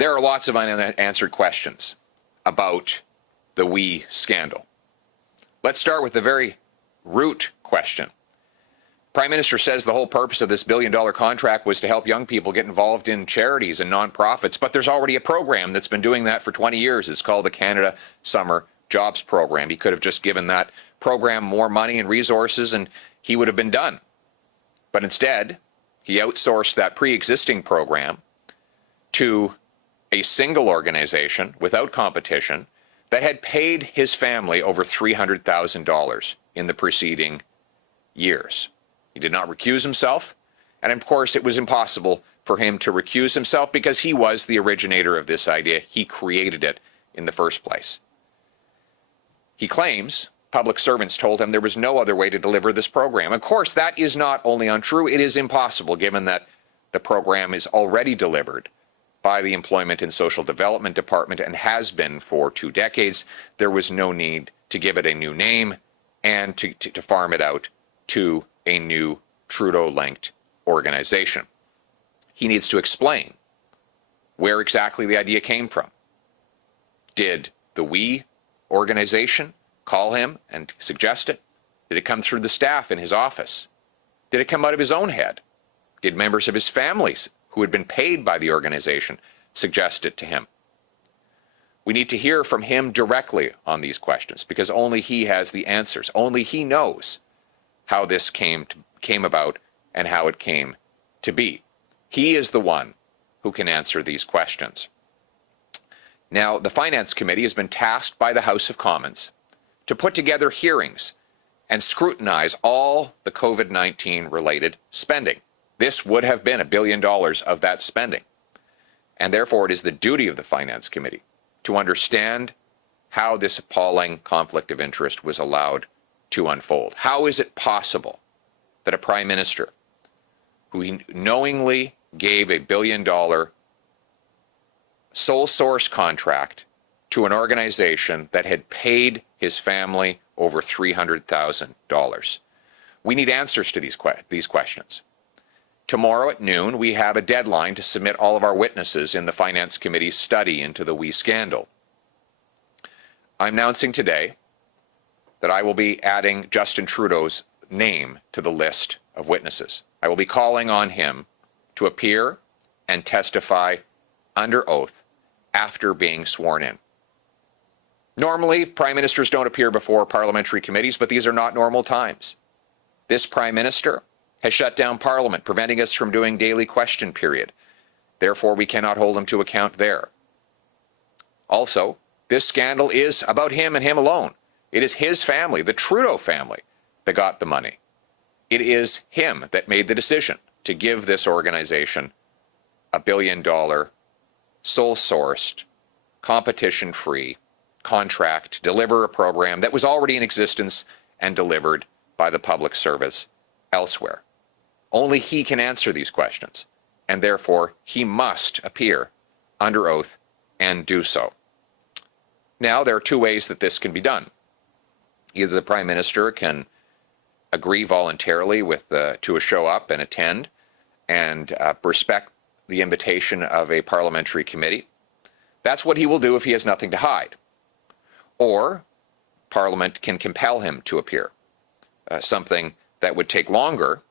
There are lots of unanswered questions about the We scandal. Let's start with the very root question. Prime Minister says the whole purpose of this billion-dollar contract was to help young people get involved in charities and nonprofits, but there's already a program that's been doing that for 20 years. It's called the Canada Summer Jobs Program. He could have just given that program more money and resources and he would have been done. But instead, he outsourced that pre-existing program to a single organization without competition that had paid his family over $300,000 in the preceding years. He did not recuse himself, and of course it was impossible for him to recuse himself because he was the originator of this idea. He created it in the first place. He claims public servants told him there was no other way to deliver this program. Of course, that is not only untrue, it is impossible given that the program is already delivered by the Employment and Social Development Department and has been for 2 decades. There was no need to give it a new name and to farm it out to a new Trudeau-linked organization. He needs to explain where exactly the idea came from. Did the We organization call him and suggest it? Did it come through the staff in his office? Did it come out of his own head? Did members of his families who had been paid by the organization suggest it to him? We need to hear from him directly on these questions because only he has the answers. Only he knows how this came about and how it came to be. He is the one who can answer these questions. Now, the Finance Committee has been tasked by the House of Commons to put together hearings and scrutinize all the COVID-19 related spending. This would have been $1 billion of that spending. And therefore, it is the duty of the Finance Committee to understand how this appalling conflict of interest was allowed to unfold. How is it possible that a Prime Minister who knowingly gave a $1 billion sole source contract to an organization that had paid his family over $300,000? We need answers to these questions. Tomorrow at noon, we have a deadline to submit all of our witnesses in the Finance Committee's study into the We scandal. I'm announcing today that I will be adding Justin Trudeau's name to the list of witnesses. I will be calling on him to appear and testify under oath after being sworn in. Normally, Prime Ministers don't appear before parliamentary committees, but these are not normal times. This Prime Minister has shut down Parliament, preventing us from doing daily question period. Therefore, we cannot hold him to account there. Also, this scandal is about him and him alone. It is his family, the Trudeau family, that got the money. It is him that made the decision to give this organization a $1 billion, sole-sourced, competition-free contract to deliver a program that was already in existence and delivered by the public service elsewhere. Only he can answer these questions, and therefore he must appear under oath and do so. Now, there are 2 ways that this can be done. Either the Prime Minister can agree voluntarily to show up and attend and respect the invitation of a parliamentary committee. That's what he will do if he has nothing to hide. Or Parliament can compel him to appear, something that would take longer,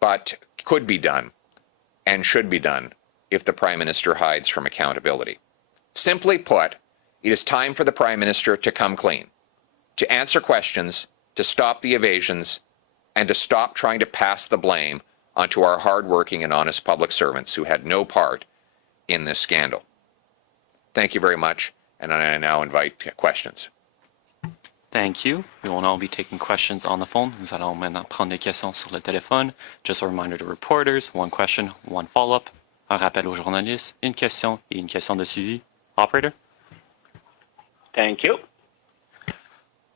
but could be done and should be done if the Prime Minister hides from accountability. Simply put, it is time for the Prime Minister to come clean, to answer questions, to stop the evasions, and to stop trying to pass the blame onto our hardworking and honest public servants who had no part in this scandal. Thank you very much, and I now invite questions. Thank you. We will now be taking questions on the phone. Nous allons maintenant prendre des questions sur le téléphone. Just a reminder to reporters, 1 question, 1 follow-up. Un rappel aux journalistes, 1 question et 1 question de suivi. Operator? Thank you.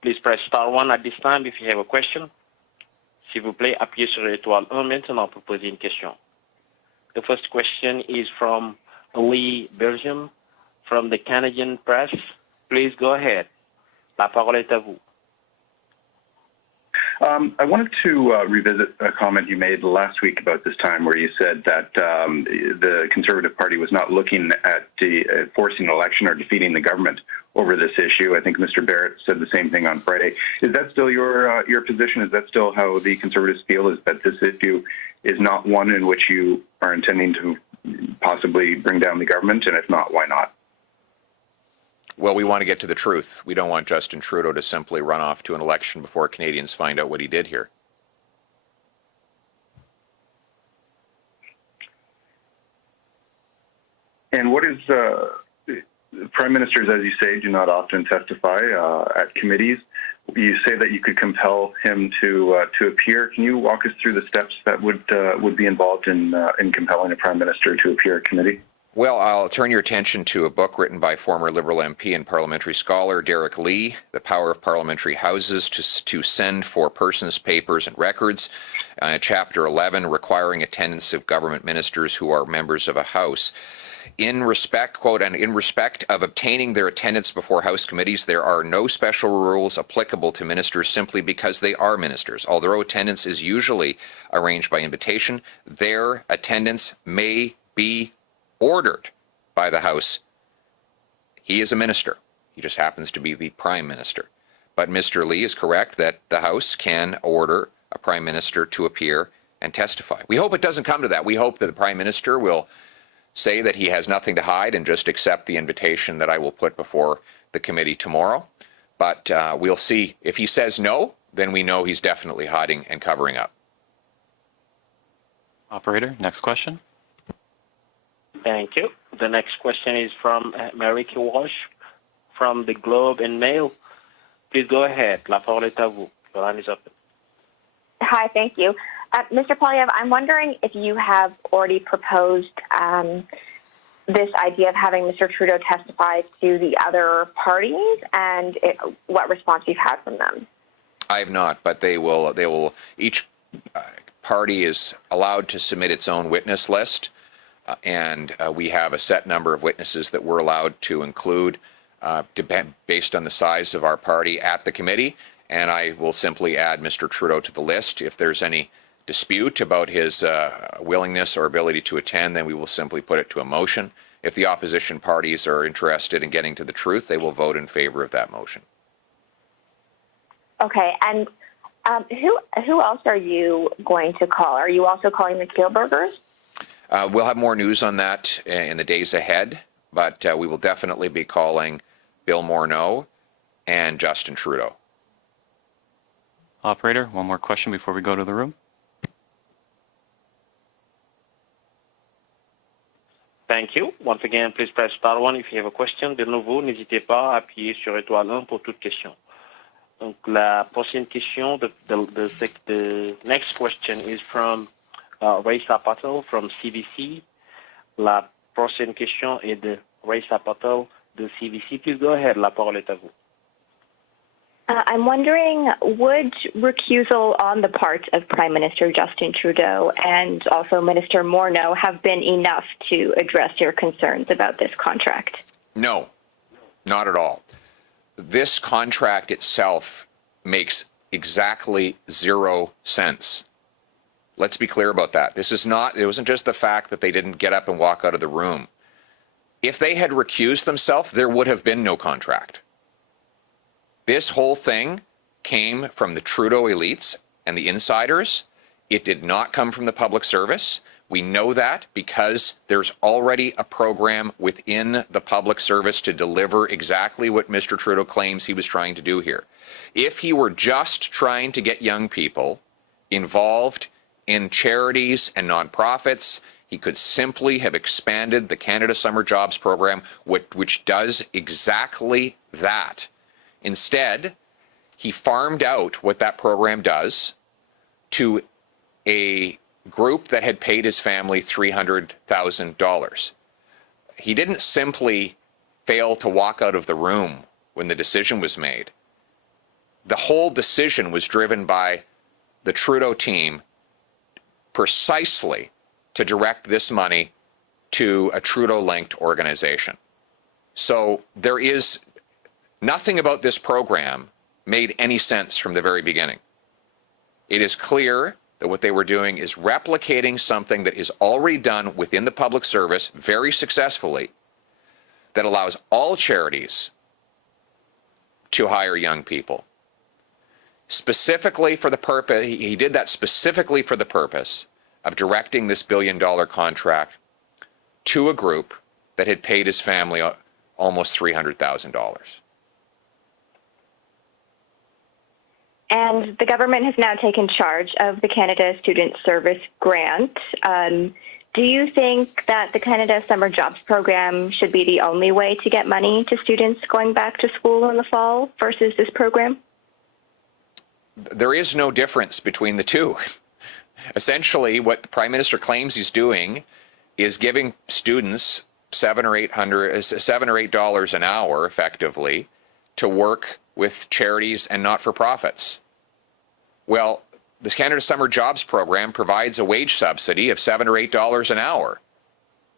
Please press star 1 at this time if you have a question. S'il vous plaît, appuyez sur l'étoile 1 maintenant pour poser une question. The first question is from Lee Belgium from the Canadian Press. Please go ahead. La parole est à vous. I wanted to revisit a comment you made last week about this time where you said that the Conservative Party was not looking at forcing an election or defeating the government over this issue. I think Mr. Barrett said the same thing on Friday. Is that still your position? Is that still how the Conservatives feel, is that this issue is not one in which you are intending to possibly bring down the government? And if not, why not? Well, we want to get to the truth. We don't want Justin Trudeau to simply run off to an election before Canadians find out what he did here. And what is prime ministers, as you say, do not often testify at committees. You say that you could compel him to appear. Can you walk us through the steps that would be involved in compelling a prime minister to appear at committee? Well, I'll turn your attention to a book written by former Liberal MP and parliamentary scholar Derek Lee, The Power of Parliamentary Houses to Send for Persons, Papers, and Records, Chapter 11, Requiring Attendance of Government Ministers who are members of a House. In respect, quote, and in respect of obtaining their attendance before House committees, there are no special rules applicable to ministers simply because they are ministers. Although attendance is usually arranged by invitation, their attendance may be ordered by the House. He is a minister. He just happens to be the Prime Minister. But Mr. Lee is correct that the House can order a Prime Minister to appear and testify. We hope it doesn't come to that. We hope that the Prime Minister will say that he has nothing to hide and just accept the invitation that I will put before the committee tomorrow. But we'll see. If he says no, then we know he's definitely hiding and covering up. Operator, next question. Thank you. The next question is from Mary Kiwash from the Globe and Mail. Please go ahead. La parole est à vous. The line is open. Hi, thank you. Mr. Poilievre, I'm wondering if you have already proposed this idea of having Mr. Trudeau testify to the other parties and what response you've had from them. I have not, but they will. Each party is allowed to submit its own witness list. And we have a set number of witnesses that we're allowed to include based on the size of our party at the committee. And I will simply add Mr. Trudeau to the list. If there's any dispute about his willingness or ability to attend, then we will simply put it to a motion. If the opposition parties are interested in getting to the truth, they will vote in favor of that motion. Okay, and who else are you going to call? Are you also calling the Kielburgers? We'll have more news on that in the days ahead, but we will definitely be calling Bill Morneau and Justin Trudeau. Operator, one more question before we go to the room. Thank you. Once again, please press star 1 if you have a question. De nouveau, n'hésitez pas à appuyer sur étoile 1 pour toute question. Donc, la prochaine question, the next question is from Raisa Patel from CBC. La prochaine question est de Raisa Patel de CBC. Please go ahead. La parole est à vous. I'm wondering, would recusal on the part of Prime Minister Justin Trudeau and also Minister Morneau have been enough to address your concerns about this contract? No, not at all. This contract itself makes exactly 0 sense. Let's be clear about that. It wasn't just the fact that they didn't get up and walk out of the room. If they had recused themselves, there would have been no contract. This whole thing came from the Trudeau elites and the insiders. It did not come from the public service. We know that because there's already a program within the public service to deliver exactly what Mr. Trudeau claims he was trying to do here. If he were just trying to get young people involved in charities and nonprofits, he could simply have expanded the Canada Summer Jobs Program, which does exactly that. Instead, he farmed out what that program does to a group that had paid his family $300,000. He didn't simply fail to walk out of the room when the decision was made. The whole decision was driven by the Trudeau team precisely to direct this money to a Trudeau-linked organization. So there is nothing about this program made any sense from the very beginning. It is clear that what they were doing is replicating something that is already done within the public service very successfully, that allows all charities to hire young people. Specifically for the purpose, he did that specifically for the purpose of directing this billion-dollar contract to a group that had paid his family almost $300,000. And the government has now taken charge of the Canada Student Service Grant. Do you think that the Canada Summer Jobs Program should be the only way to get money to students going back to school in the fall versus this program? There is no difference between the two. Essentially, what the Prime Minister claims he's doing is giving students $7 or $8 an hour, effectively, to work with charities and not-for-profits. Well, the Canada Summer Jobs Program provides a wage subsidy of $7 or $8 an hour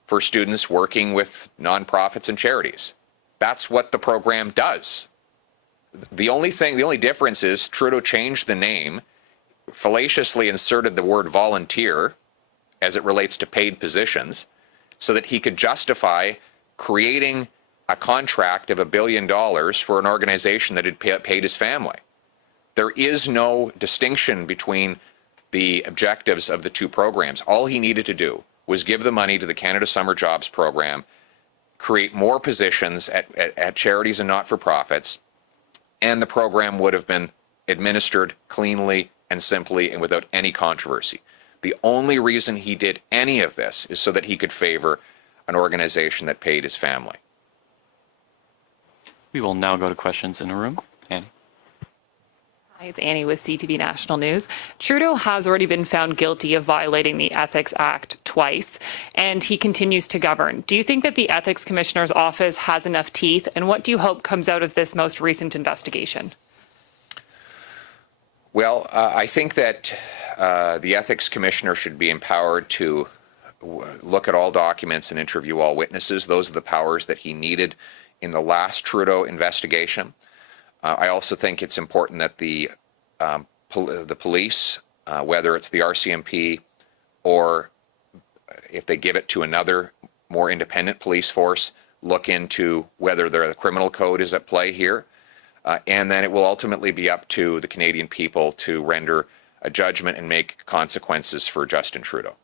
for students working with nonprofits and charities. That's what the program does. The only difference is Trudeau changed the name, fallaciously inserted the word volunteer as it relates to paid positions, so that he could justify creating a contract of $1 billion for an organization that had paid his family. There is no distinction between the objectives of the two programs. All he needed to do was give the money to the Canada Summer Jobs Program, create more positions at charities and not-for-profits, and the program would have been administered cleanly and simply and without any controversy. The only reason he did any of this is so that he could favor an organization that paid his family. We will now go to questions in the room. Annie. Hi, it's Annie with CTV National News. Trudeau has already been found guilty of violating the Ethics Act twice, and he continues to govern. Do you think that the Ethics Commissioner's office has enough teeth, and what do you hope comes out of this most recent investigation? Well, I think that the Ethics Commissioner should be empowered to look at all documents and interview all witnesses. Those are the powers that he needed in the last Trudeau investigation. I also think it's important that the police, whether it's the RCMP or if they give it to another more independent police force, look into whether the criminal code is at play here. And then it will ultimately be up to the Canadian people to render a judgment and make consequences for Justin Trudeau.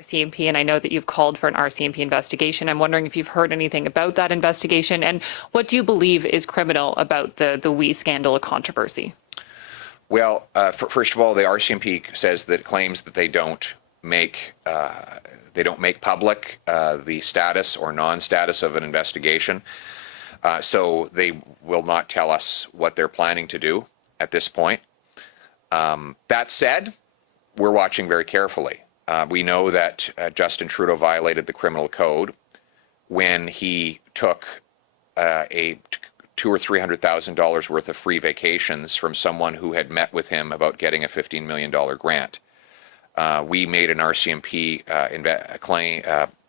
RCMP, and I know that you've called for an RCMP investigation. I'm wondering if you've heard anything about that investigation, and what do you believe is criminal about the WE scandal controversy? Well, first of all, the RCMP says that claims that they don't make public the status or non-status of an investigation. So they will not tell us what they're planning to do at this point. That said, we're watching very carefully. We know that Justin Trudeau violated the criminal code when he took $200,000 or $300,000 worth of free vacations from someone who had met with him about getting a $15 million grant. We made an RCMP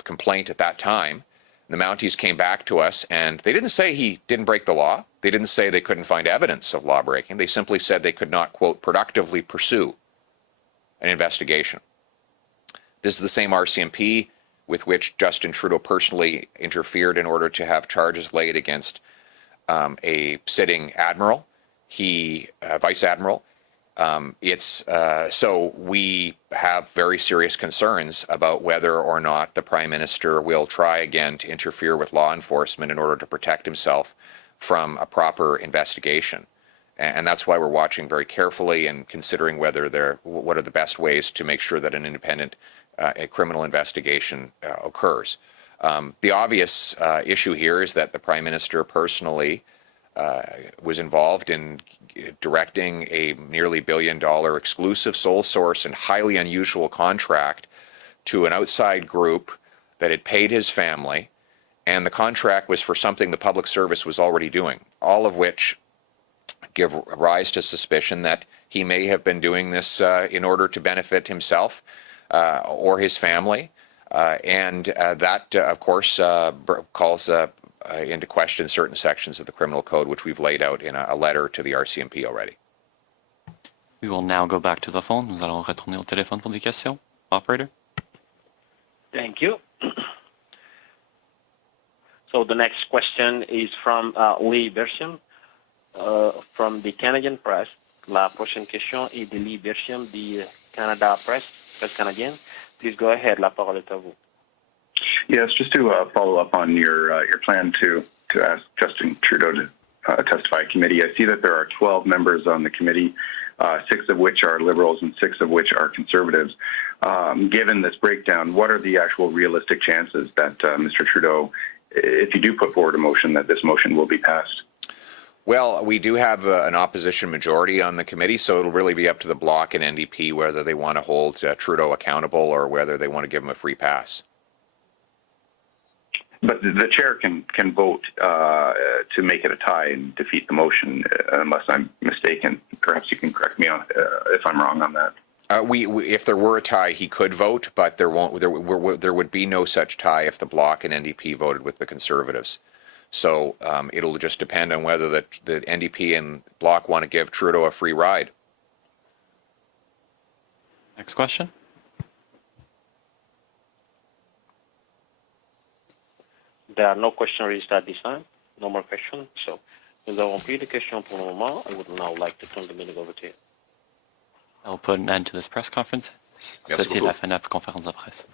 complaint at that time. The Mounties came back to us, and they didn't say he didn't break the law. They didn't say they couldn't find evidence of law breaking. They simply said they could not, quote, productively pursue an investigation. This is the same RCMP with which Justin Trudeau personally interfered in order to have charges laid against a sitting admiral, vice admiral. So we have very serious concerns about whether or not the Prime Minister will try again to interfere with law enforcement in order to protect himself from a proper investigation. And that's why we're watching very carefully and considering what are the best ways to make sure that an independent a criminal investigation occurs. The obvious issue here is that the Prime Minister personally was involved in directing a nearly $1 billion exclusive sole source and highly unusual contract to an outside group that had paid his family, and the contract was for something the public service was already doing, all of which give rise to suspicion that he may have been doing this in order to benefit himself or his family, and that, of course, calls into question certain sections of the criminal code, which we've laid out in a letter to the RCMP already. We will now go back to the phone. Nous allons retourner au téléphone pour des questions. Operator. Thank you. So the next question is from Lee Bersham from the Canadian Press. La prochaine question est de Lee Bersham du Canada Press, Presse canadienne. Please go ahead. La parole est à vous. Yes, just to follow up on your plan to ask Justin Trudeau to testify committee. I see that there are 12 members on the committee, 6 of which are Liberals and 6 of which are Conservatives. Given this breakdown, what are the actual realistic chances that Mr. Trudeau, if you do put forward a motion, that this motion will be passed? Well, we do have an opposition majority on the committee, so it'll really be up to the Bloc and NDP whether they want to hold Trudeau accountable or whether they want to give him a free pass. But the chair can vote to make it a tie and defeat the motion, unless I'm mistaken. Perhaps you can correct me on if I'm wrong on that. If there were a tie, he could vote, but there would be no such tie if the Bloc and NDP voted with the Conservatives. So it'll just depend on whether the NDP and Bloc want to give Trudeau a free ride. Next question. There are no questions raised at this time. No more questions. So, nous avons plus de questions pour le moment. I would now like to turn the meeting over to you. I'll put an end to this press conference. Ceci est la fin de la conférence de presse.